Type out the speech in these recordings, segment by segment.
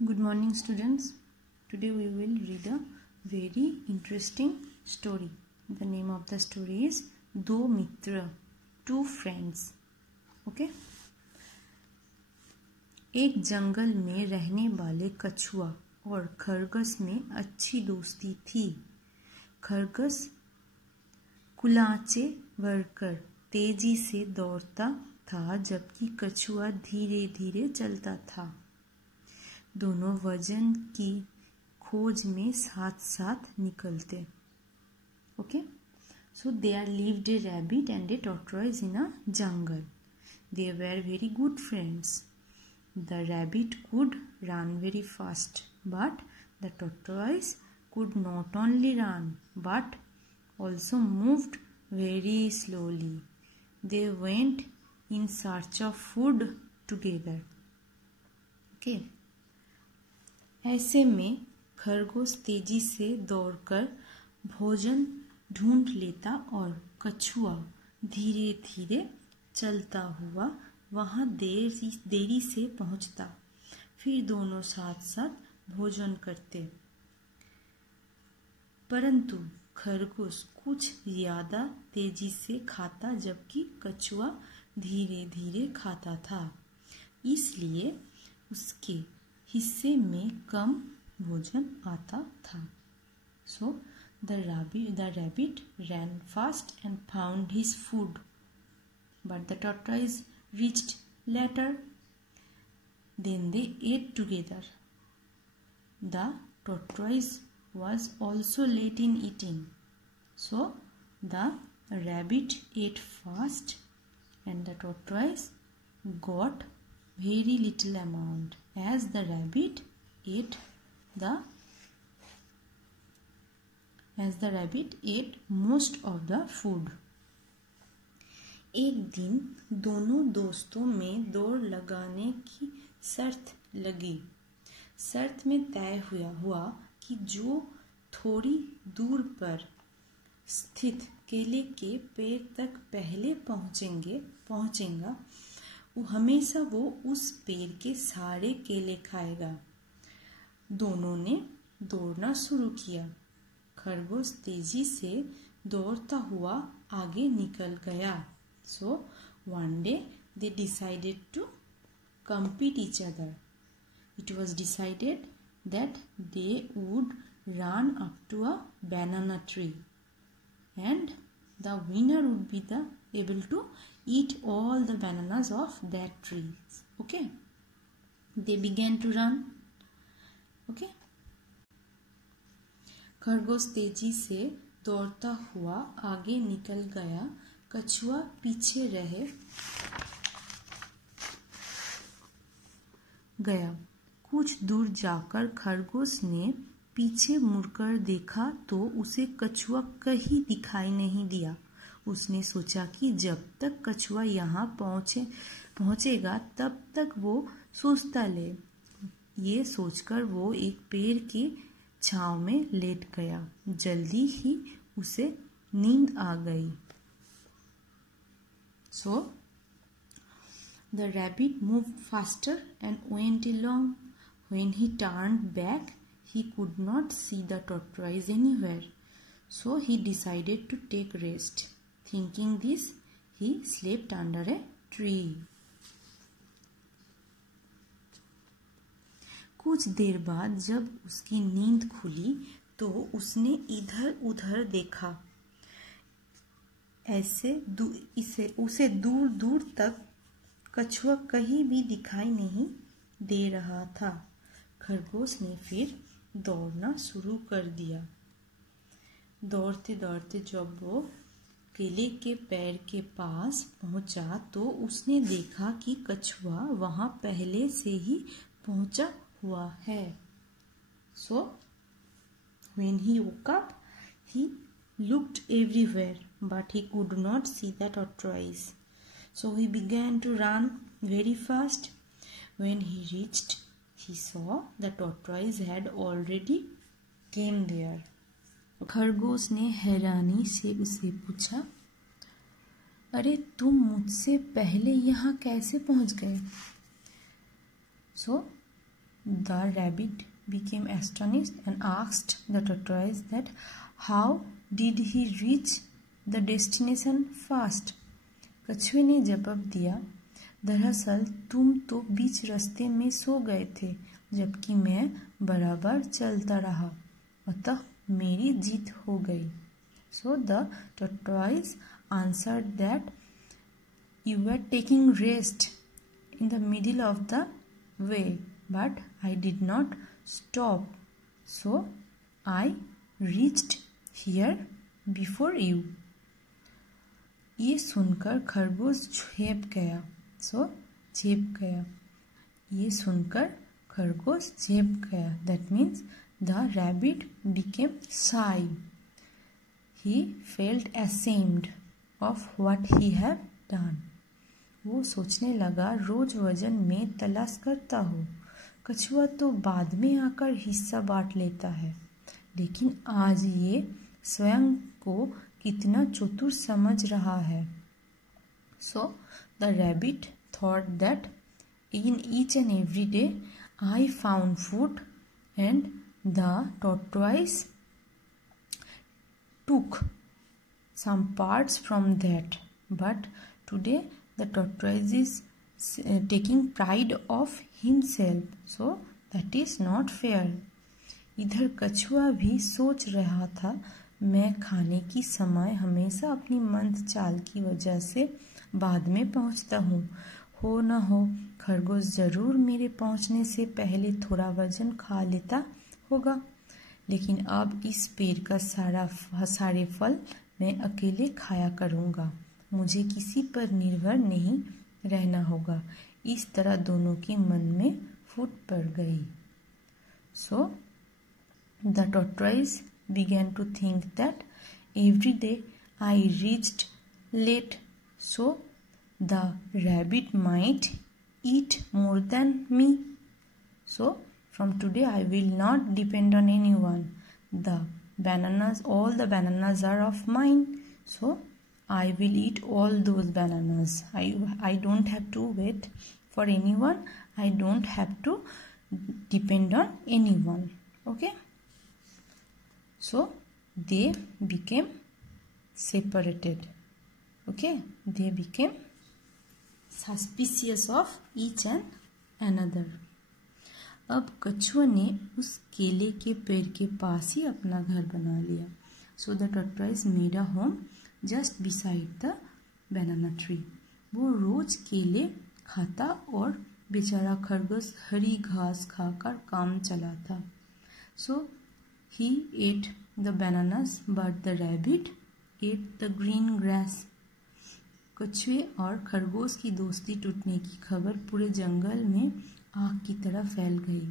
Good morning, students. Today we will read a very interesting story. The name of the story is दो मित्र, two friends. Okay. एक जंगल में रहने वाले कछुआ और खरगोश में अच्छी दोस्ती थी। खरगोश कुलांचे भरकर तेजी से दौड़ता था, जबकि कछुआ धीरे धीरे चलता था। दोनों वजन की खोज में साथ साथ निकलते। Okay, so there lived a rabbit and a tortoise in a jungle. They were very good friends. The rabbit could run very fast, but the tortoise could not only run but also moved very slowly. They went in search of food together. Okay. ऐसे में खरगोश तेजी से दौड़कर भोजन ढूंढ लेता और कछुआ धीरे धीरे चलता हुआ वहां देरी से पहुंचता। फिर दोनों साथ साथ भोजन करते, परंतु खरगोश कुछ ज्यादा तेजी से खाता, जबकि कछुआ धीरे धीरे खाता था। इसलिए उसके हिस्से में कम भोजन आता था। So the rabbit ran fast and found his food, but the tortoise reached later. Then they ate together. The tortoise was also late in eating, so the rabbit ate fast and the tortoise got very little amount, as the rabbit ate most of the food. एक दिन दोनों दोस्तों में दौड़ लगाने की शर्त लगी। शर्त में तय हुआ कि जो थोड़ी दूर पर स्थित केले के पेड़ तक पहले पहुंचेगा वो उस पेड़ के सारे केले खाएगा। दोनों ने दौड़ना शुरू किया। खरगोश तेजी से दौड़ता हुआ आगे निकल गया। So one day they decided to compete each other. It was decided that they would run up to a banana tree, and the winner would be able to eat all the bananas of that tree. Okay, they began to run. Okay, खरगोश तेजी से दौड़ता हुआ आगे निकल गया। कछुआ पीछे रह गया। कुछ दूर जाकर खरगोश ने पीछे मुड़कर देखा तो उसे कछुआ कहीं दिखाई नहीं दिया। उसने सोचा कि जब तक कछुआ यहाँ पहुँचेगा तब तक वो सोचता ले। ये सोचकर वो एक पेड़ की छांव में लेट गया। जल्दी ही उसे नींद आ गई। So the rabbit moved faster and went along. When he turned back, he could not see the tortoise anywhere. So he decided to take rest. Thinking this, he slept under a tree. कुछ देर बाद जब उसकी नींद खुली तो उसने इधर उधर देखा। उसे दूर दूर तक कछुआ कहीं भी दिखाई नहीं दे रहा था। खरगोश ने फिर दौड़ना शुरू कर दिया। दौड़ते दौड़ते जब वो केले के पेड़ के पास पहुंचा तो उसने देखा कि कछुआ वहां पहले से ही पहुंचा हुआ है। So when he woke up, he looked everywhere, but he could not see the tortoise. So he began to run very fast. When he reached, he saw the tortoise had already came there. खरगोश ने हैरानी से उसे पूछा, अरे तुम मुझसे पहले यहाँ कैसे पहुँच गए? So the rabbit became astonished and asked the tortoise that how did he reach the destination fast. कछुए ने जवाब दिया, दरअसल तुम तो बीच रास्ते में सो गए थे जबकि मैं बराबर चलता रहा, अतः मेरी जीत हो गई. So the tortoise answered that you were taking rest in the middle of the way, but I did not stop, so I reached here before you. ये सुनकर खरगोश झेप गया. झेप गया. ये सुनकर खरगोश झेप गया. That means the rabbit became shy. He felt ashamed of what he had done. वो सोचने लगा, रोज वजन में तलाश करता हो, कछुआ तो बाद में आकर हिस्सा बांट लेता है, लेकिन आज ये स्वयं को कितना चतुर समझ रहा है. So the rabbit thought that in each and every day I found food and the tortoise took some parts from that, but today the tortoise is taking pride of himself, so that is not fair. इधर कछुआ भी सोच रहा था, मैं खाने की समय हमेशा अपनी मंद चाल की वजह से बाद में पहुंचता हूँ. हो न हो खरगोश जरूर मेरे पहुंचने से पहले थोड़ा वजन खा लेता होगा, लेकिन अब इस पेड़ का सारे फल मैं अकेले खाया करूँगा. मुझे किसी पर निर्भर नहीं रहना होगा. इस तरह दोनों के मन में फूट पड़ गई. So the tortoise began to think that every day I reached late, so the rabbit might eat more than me. So from today I will not depend on anyone. All the bananas are of mine, so I will eat all those bananas. I don't have to wait for anyone. I don't have to depend on anyone. Okay. So they became separated. Okay. They became suspicious of each and another. अब कछुआ ने उस केले के पेड़ के पास ही अपना घर बना लिया. So the tortoise made a home just beside the banana tree. वो रोज केले खाता और बेचारा खरगोश हरी घास खाकर काम चलाता. So he ate the bananas, but the rabbit ate the green grass. कछुए और खरगोश की दोस्ती टूटने की खबर पूरे जंगल में आग की तरह फैल गई.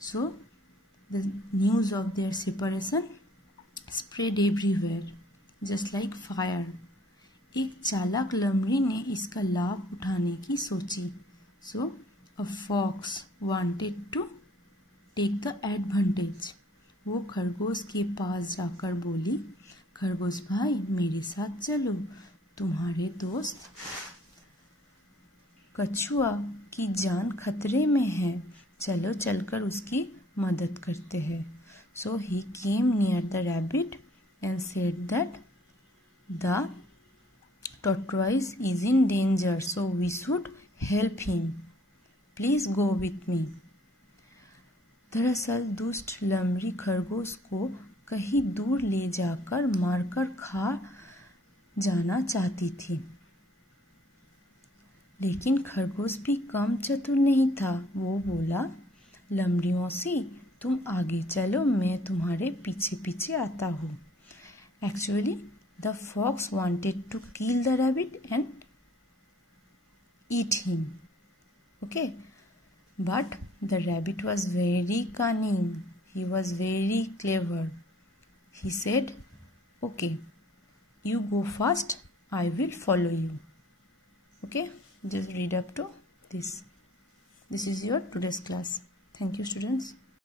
So the news of their separation spread everywhere, just like fire. एक चालाक लमड़ी ने इसका लाभ उठाने की सोची. So a fox wanted to take the advantage. वो खरगोश के पास जाकर बोली, खरगोश भाई मेरे साथ चलो, तुम्हारे दोस्त कछुआ की जान खतरे में है, चलो चलकर उसकी मदद करते हैं. So he came near the rabbit and said that the tortoise is in danger, so we should help him. Please go with me. दरअसल दुष्ट लमड़ी खरगोश को कहीं दूर ले जाकर मारकर खा जाना चाहती थी, लेकिन खरगोश भी कम चतुर नहीं था. वो बोला, लमड़ी मौसी तुम आगे चलो, मैं तुम्हारे पीछे पीछे आता हूँ. Actually, the fox wanted to kill the rabbit and eat him. Okay, but the rabbit was very cunning. He was very clever. He said, okay, you go first, I will follow you. Okay, just read up to this. This is your today's class. Thank you, students.